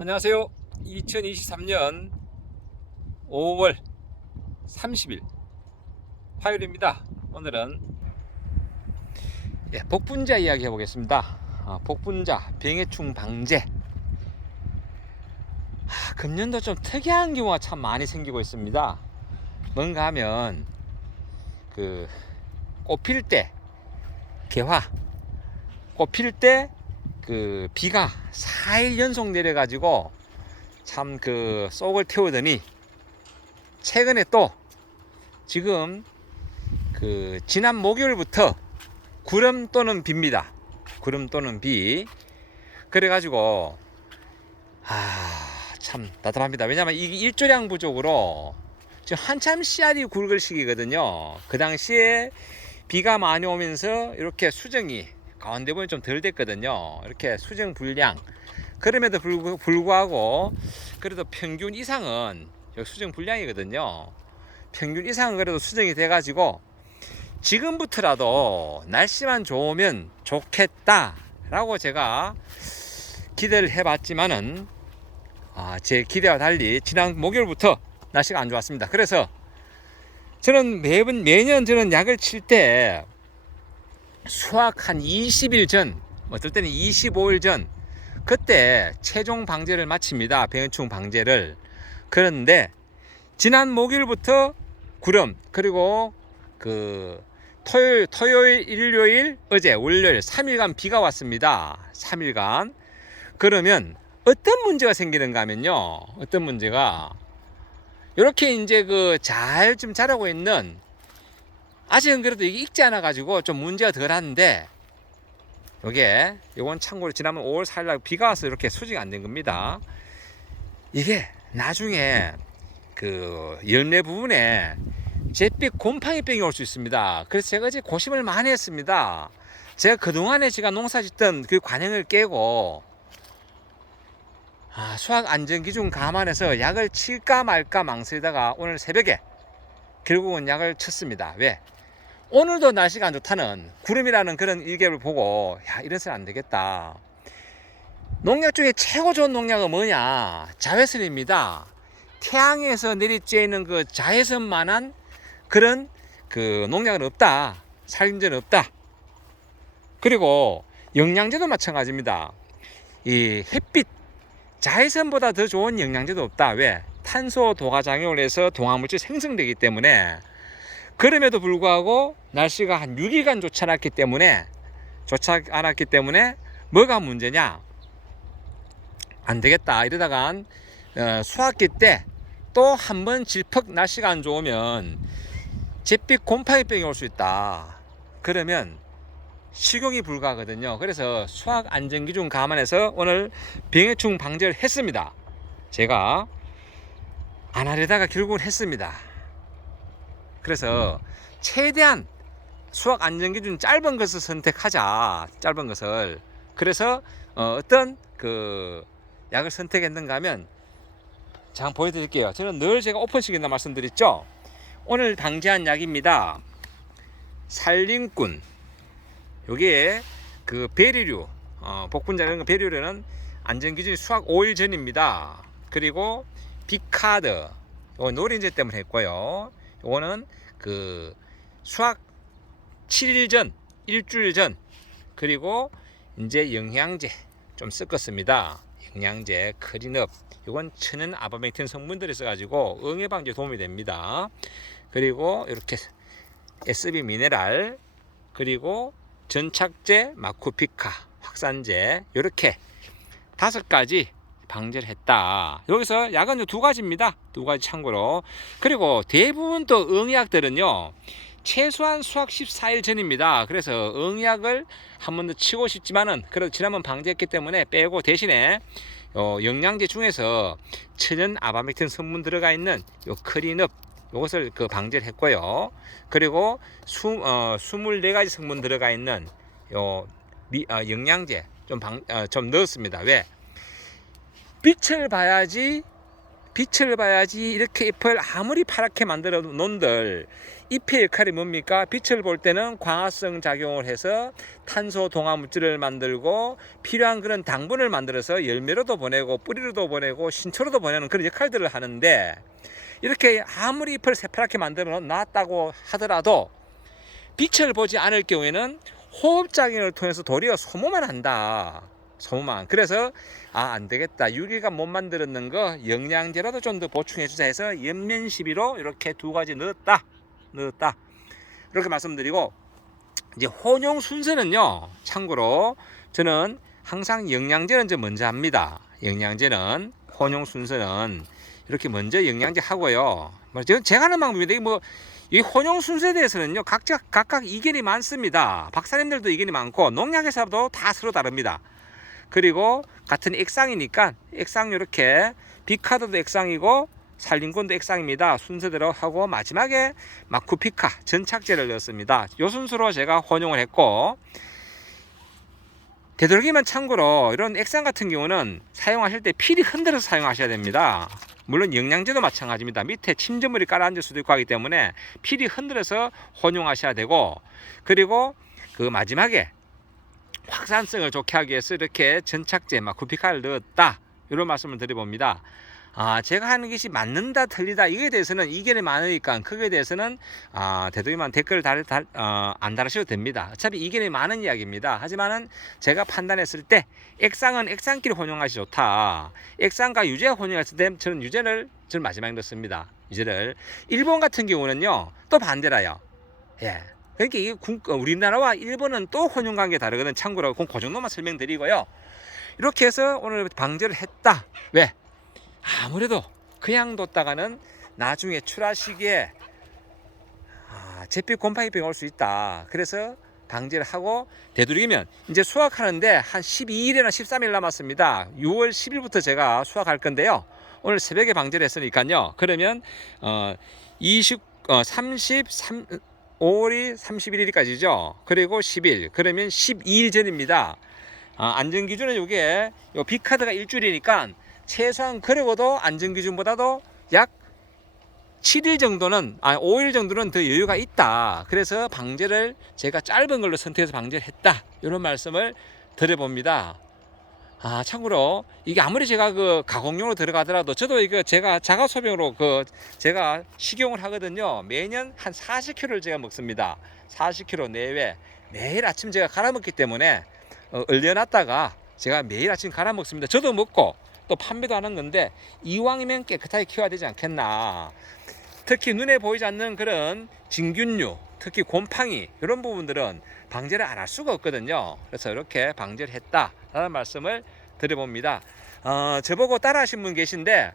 안녕하세요. 2023년 5월 30일 화요일입니다. 오늘은 복분자 이야기 해보겠습니다. 복분자, 병해충 방제. 금년도 좀 특이한 경우가 참 많이 생기고 있습니다. 뭔가 하면 꽃필 때 개화, 꽃필 때 비가 4일 연속 내려가지고 참 쏙을 태우더니 최근에 또 지금 지난 목요일부터 구름 또는 비입니다. 구름 또는 비. 그래가지고 참 답답합니다. 왜냐면 이게 일조량 부족으로 지금 한참 씨알이 굵을 시기거든요. 그 당시에 비가 많이 오면서 이렇게 수정이 가운데 보면 좀 덜 됐거든요. 이렇게 수정 불량. 그럼에도 불구하고 그래도 평균 이상은 수정 불량이거든요. 평균 이상은 그래도 수정이 돼가지고 지금부터라도 날씨만 좋으면 좋겠다 라고 제가 기대를 해봤지만은 제 기대와 달리 지난 목요일부터 날씨가 안 좋았습니다. 그래서 저는 매년 저는 약을 칠 때 수확 한 20일 전, 어떨 때는 25일 전, 그때 최종 방제를 마칩니다. 병해충 방제를. 그런데 지난 목요일부터 구름, 그리고 토요일, 일요일, 어제 월요일 3일간 비가 왔습니다. 3일간. 그러면 어떤 문제가 생기는가 하면요. 어떤 문제가 이렇게 이제 잘 좀 자라고 있는, 아직은 그래도 이게 익지 않아 가지고 좀 문제가 덜한데, 요건 참고로 지난번 5월 4일 날 비가 와서 이렇게 수정이 안 된 겁니다. 이게 나중에 열매 부분에 잿빛 곰팡이병이 올 수 있습니다. 그래서 제가 어제 고심을 많이 했습니다. 제가 그동안에 제가 농사 짓던 그 관행을 깨고 수확 안전 기준 감안해서 약을 칠까 말까 망설이다가 오늘 새벽에 결국은 약을 쳤습니다. 왜? 오늘도 날씨가 안 좋다는 구름이라는 그런 일개를 보고 이래서는 안 되겠다. 농약 중에 최고 좋은 농약은 뭐냐? 자외선입니다. 태양에서 내리쬐는 자외선만한 그런 농약은 없다. 살균제는 없다. 그리고 영양제도 마찬가지입니다. 이 햇빛, 자외선보다 더 좋은 영양제도 없다. 왜? 탄소 도가작용을 해서 동화물질 생성되기 때문에. 그럼에도 불구하고 날씨가 한 6일간 좋지 않았기 때문에 뭐가 문제냐? 안 되겠다. 이러다간 수학기 때 또 한 번 질퍽 날씨가 안 좋으면 잿빛 곰팡이병이 올 수 있다. 그러면 식용이 불가하거든요. 그래서 수학 안전기준 감안해서 오늘 병해충 방제를 했습니다. 제가 안 하려다가 결국은 했습니다. 그래서 최대한 수학 안전기준 짧은 것을 선택하자. 짧은 것을. 그래서 어떤 약을 선택했는가 하면 잠깐 보여드릴게요. 저는 늘 제가 오픈식이나 말씀드렸죠. 오늘 방제한 약입니다. 살림꾼. 여기에 베리류, 복분자 이런 베리류는 안전기준이 수확 5일 전입니다. 그리고 비카드, 이건 노린제 때문에 했고요. 이거는 수확 7일 전, 일주일 전. 그리고 이제 영양제 좀 섞었습니다. 영양제 크린업. 이건 천연 아바메틴 성분들이 있어가지고 응애 방지에 도움이 됩니다. 그리고 이렇게 SB 미네랄, 그리고 전착제, 마쿠피카, 확산제, 이렇게 5가지 방제를 했다. 여기서 약은 2가지입니다. 2가지 참고로. 그리고 대부분 또 응약들은요, 최소한 수확 14일 전입니다. 그래서 응약을 한 번 더 치고 싶지만은 그래도 지난번 방제했기 때문에 빼고 대신에 영양제 중에서 천연 아바메틴 성분 들어가 있는 요 크린업, 요것을 방제를 했고요. 그리고 24가지 성분 들어가 있는 영양제 좀 넣었습니다. 왜? 빛을 봐야지 빛을 봐야지 이렇게 잎을 아무리 파랗게 만들어 놓은들 잎의 역할이 뭡니까? 빛을 볼 때는 광합성 작용을 해서 탄소 동화 물질을 만들고 필요한 그런 당분을 만들어서 열매로도 보내고 뿌리로도 보내고 신초로도 보내는 그런 역할들을 하는데, 이렇게 아무리 잎을 새파랗게 만들어 놨다고 하더라도 빛을 보지 않을 경우에는 호흡작용을 통해서 도리어 소모만 한다. 소모만. 그래서 안 되겠다, 유기가 못 만들었는 거 영양제라도 좀 더 보충해 주자 해서 연면 시비로 이렇게 두 가지 넣었다 이렇게 말씀드리고, 이제 혼용 순서는요, 참고로 저는 항상 영양제는 먼저 합니다. 영양제는 혼용 순서는 이렇게 먼저 영양제 하고요. 제가 하는 방법인데, 이 혼용 순서에 대해서는요, 각각 이견이 많습니다. 박사님들도 이견이 많고 농약회사도 다 서로 다릅니다. 그리고 같은 액상이니까 액상, 이렇게 비카드도 액상이고 살림꾼도 액상입니다. 순서대로 하고 마지막에 마쿠피카 전착제를 넣었습니다. 이 순서로 제가 혼용을 했고, 되도록이면 참고로 이런 액상 같은 경우는 사용하실 때 필히 흔들어서 사용하셔야 됩니다. 물론 영양제도 마찬가지입니다. 밑에 침전물이 깔아앉을 수도 있고 하기 때문에 필히 흔들어서 혼용하셔야 되고, 그리고 그 마지막에 확산성을 좋게 하기 위해서 이렇게 전착제 마쿠피카를 넣었다, 이런 말씀을 드려봅니다. 제가 하는 것이 맞는다 틀리다 이거에 대해서는 이견이 많으니까 거기에 대해서는 되도록이면 댓글을 안 달으셔도 됩니다. 어차피 이견이 많은 이야기입니다. 하지만은 제가 판단했을 때 액상은 액상끼리 혼용하시 좋다. 액상과 유제 혼용했을 때 저는 유제를 마지막에 넣습니다. 유제를. 일본 같은 경우는요 또 반대라요. 예. 그러니까 이게 우리나라와 일본은 또 혼용 관계 다르거든. 참고로 그 정도만 설명드리고요. 이렇게 해서 오늘 방제를 했다. 왜? 아무래도 그냥 뒀다가는 나중에 출하 시기에 잿빛 곰팡이병이 올 수 있다. 그래서 방제를 하고, 되도록이면 이제 수확하는데 한 12일이나 13일 남았습니다. 6월 10일부터 제가 수확할 건데요. 오늘 새벽에 방제를 했으니까요. 그러면 5월이 31일까지죠. 그리고 10일, 그러면 12일 전입니다. 안전기준은 이게 B카드가 일주일이니까 최소한 그러고도 안전기준보다도 약 7일 정도는 5일 정도는 더 여유가 있다. 그래서 방제를 제가 짧은 걸로 선택해서 방제를 했다, 이런 말씀을 드려봅니다. 참고로 이게 아무리 제가 그 가공용으로 들어가더라도 저도 이거 제가 자가 소병으로 제가 식용을 하거든요. 매년 한 40kg를 제가 먹습니다. 40kg 내외 매일 아침 제가 갈아 먹기 때문에 얼려놨다가 제가 매일 아침 갈아 먹습니다. 저도 먹고 또 판매도 하는 건데, 이왕이면 깨끗하게 키워야 되지 않겠나. 특히 눈에 보이지 않는 그런 진균류, 특히 곰팡이, 이런 부분들은 방제를 안 할 수가 없거든요. 그래서 이렇게 방제를 했다라는 말씀을 드려봅니다. 저보고 따라 하신 분 계신데,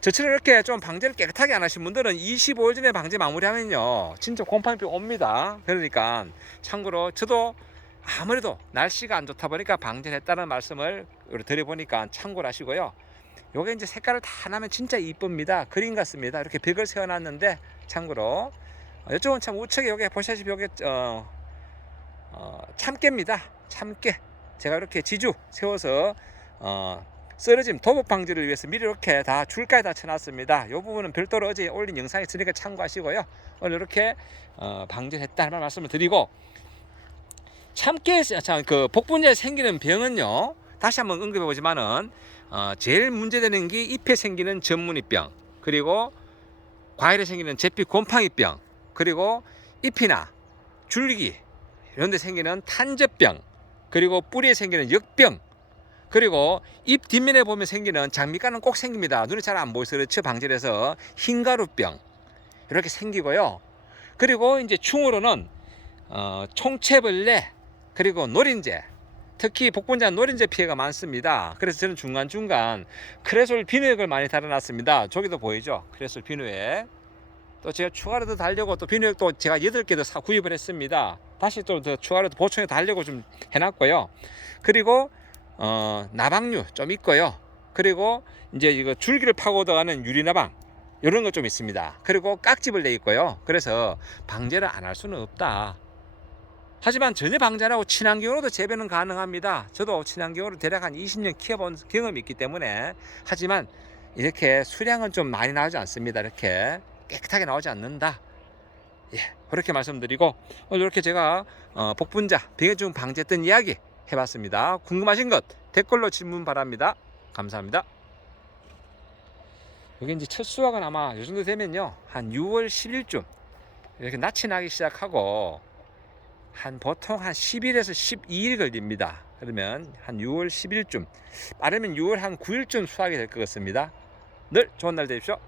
저처럼 이렇게 좀 방제를 깨끗하게 안 하신 분들은 25일 전에 방제 마무리하면요 진짜 곰팡이병 옵니다. 그러니까 참고로 저도 아무래도 날씨가 안 좋다 보니까 방제를 했다는 말씀을 드려보니까 참고를 하시고요. 요게 이제 색깔을 다 나면 진짜 이쁩니다. 그림 같습니다. 이렇게 벽을 세워놨는데, 참고로 이쪽은 참 우측에 요게 보시다시피 요게 참깨입니다. 참깨. 제가 이렇게 지주 세워서 쓰러짐 도복 방지를 위해서 미리 이렇게 다 줄까지 다 쳐놨습니다. 이 부분은 별도로 어제 올린 영상이 있으니까 참고하시고요. 오늘 이렇게 방지를 했다는 말씀을 드리고, 참깨 그 복분자에 생기는 병은요 다시 한번 언급해 보지만은 제일 문제되는 게 잎에 생기는 전문이병, 그리고 과일에 생기는 잿빛 곰팡이병, 그리고 잎이나 줄기 이런 데 생기는 탄저병, 그리고 뿌리에 생기는 역병, 그리고 잎 뒷면에 보면 생기는 장미가는 꼭 생깁니다. 눈에 잘 안 보여서 그렇죠. 방제를 해서 흰가루병 이렇게 생기고요. 그리고 이제 충으로는 총채벌레, 그리고 노린재, 특히 복분자 노린재 피해가 많습니다. 그래서 저는 중간중간 크레솔 비누액을 많이 달아놨습니다. 저기도 보이죠? 크레솔 비누액. 또 제가 추가로 더 달려고 또 비누액도 제가 8개 더 구입을 했습니다. 다시 또 더 추가로 보충해 달려고 좀 해놨고요. 그리고 나방류 좀 있고요. 그리고 이제 이거 줄기를 파고 들어가는 유리나방 이런 거 좀 있습니다. 그리고 깍집을 내 있고요. 그래서 방제를 안 할 수는 없다. 하지만 전혀 방제 안 하고 친환경으로도 재배는 가능합니다. 저도 친환경으로 대략 한 20년 키워본 경험이 있기 때문에. 하지만 이렇게 수량은 좀 많이 나오지 않습니다. 이렇게 깨끗하게 나오지 않는다. 예, 그렇게 말씀드리고 오늘 이렇게 제가 복분자 병해충 방지했던 이야기 해봤습니다. 궁금하신 것 댓글로 질문 바랍니다. 감사합니다. 여기 이제 첫 수확은 아마 이 정도 되면요 한 6월 10일쯤 이렇게 낯이 나기 시작하고 보통 한 10일에서 12일 걸립니다. 그러면 한 6월 10일쯤 빠르면 6월 한 9일쯤 수확이 될 것 같습니다. 늘 좋은 날 되십시오.